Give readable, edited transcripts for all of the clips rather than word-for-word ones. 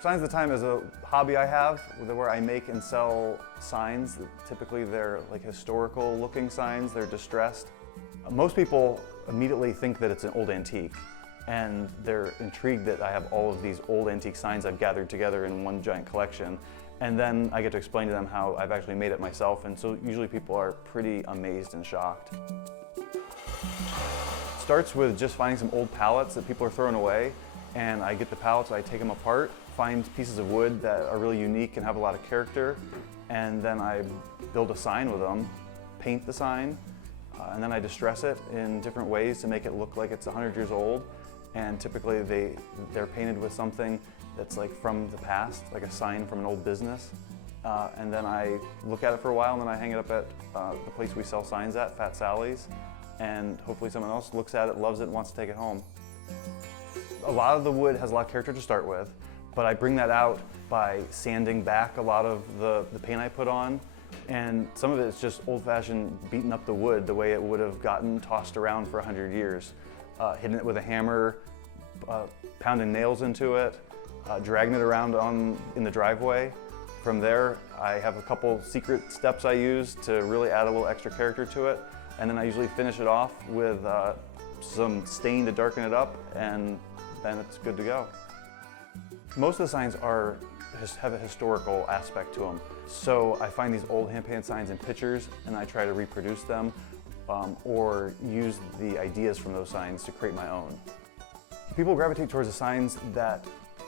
Signs of the Time is a hobby I have where I make and sell signs. Typically they're like historical looking signs, they're distressed. Most people immediately think that it's an old antique, and they're intrigued that I have all of these old antique signs I've gathered together in one giant collection. And then I get to explain to them how I've actually made it myself, and so usually people are pretty amazed and shocked. It starts with just finding some old pallets that people are throwing away, and I get the pallets, I take them apart, find pieces of wood that are really unique and have a lot of character, and then I build a sign with them, paint the sign, and then I distress it in different ways to make it look like it's 100 years old. And typically they're painted with something that's like from the past, like a sign from an old business. And then I look at it for a while, and then I hang it up at the place we sell signs at, Fat Sally's, and hopefully someone else looks at it, loves it, and wants to take it home. A lot of the wood has a lot of character to start with, but I bring that out by sanding back a lot of the paint I put on, and some of it is just old-fashioned beating up the wood the way it would have gotten tossed around for 100 years. Hitting it with a hammer, pounding nails into it, dragging it around in the driveway. From there, I have a couple secret steps I use to really add a little extra character to it, and then I usually finish it off with some stain to darken it up, and then it's good to go. Most of the signs have a historical aspect to them. So I find these old hand-painted signs in pictures, and I try to reproduce them or use the ideas from those signs to create my own. People gravitate towards the signs that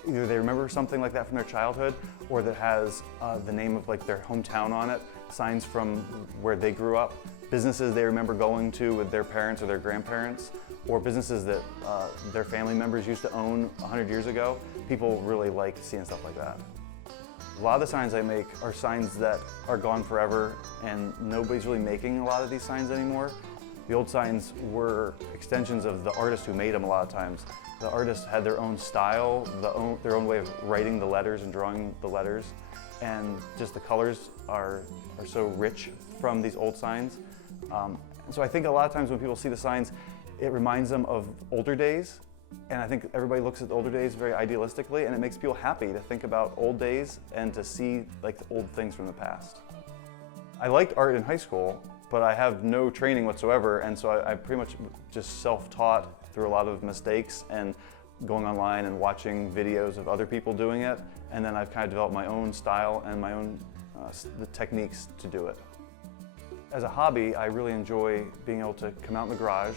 either they remember something like that from their childhood, or that has the name of like their hometown on it, signs from where they grew up, businesses they remember going to with their parents or their grandparents, or businesses that their family members used to own 100 years ago. People really like seeing stuff like that. A lot of the signs I make are signs that are gone forever, and nobody's really making a lot of these signs anymore. The old signs were extensions of the artists who made them a lot of times. The artists had their own style, their own way of writing the letters and drawing the letters, and just the colors are so rich from these old signs. And so I think a lot of times when people see the signs, it reminds them of older days. And I think everybody looks at the older days very idealistically, and it makes people happy to think about old days and to see like the old things from the past. I liked art in high school, but I have no training whatsoever, and so I pretty much just self-taught through a lot of mistakes and going online and watching videos of other people doing it, and then I've kind of developed my own style and my own the techniques to do it. As a hobby, I really enjoy being able to come out in the garage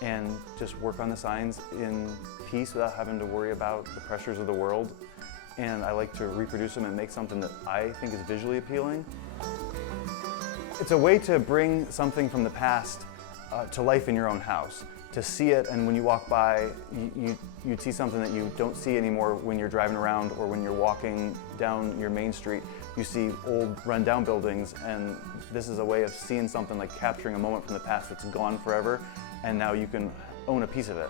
and just work on the signs in peace without having to worry about the pressures of the world. And I like to reproduce them and make something that I think is visually appealing. It's a way to bring something from the past to life in your own house. To see it, and when you walk by, you'd see something that you don't see anymore when you're driving around or when you're walking down your main street. You see old run-down buildings, and this is a way of seeing something like capturing a moment from the past that's gone forever, and now you can own a piece of it.